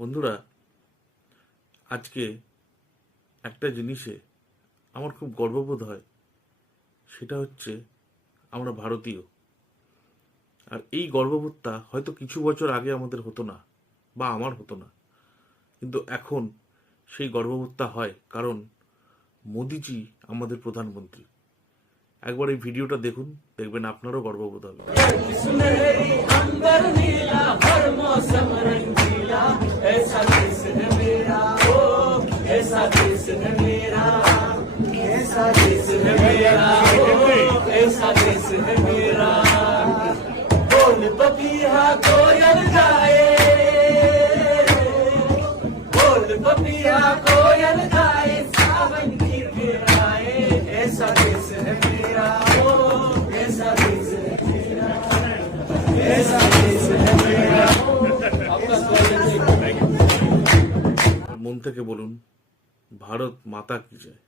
বন্ধুরা, আজকে একটা জিনিসে আমার খুব গর্ববোধ হয়, সেটা হচ্ছে আমরা ভারতীয়। আর এই গর্ববোধটা হয়তো কিছু বছর আগে আমাদের হতো না, বা আমার হতো না, কিন্তু এখন সেই গর্ববোধটা হয়, কারণ মোদিজি আমাদের প্রধানমন্ত্রী। একবার এই ভিডিওটা দেখুন, দেখবেন আপনারও গর্ববোধ হবে। पपीहा कोयल गाए, बोल पपीहा कोयल गाए, सावन की गिराए, ऐसा देश है मेरा, ओ ऐसा देश है मेरा, ऐसा देश है मेरा। মন থেকে বলুন, ভারত মাতা কি জয়।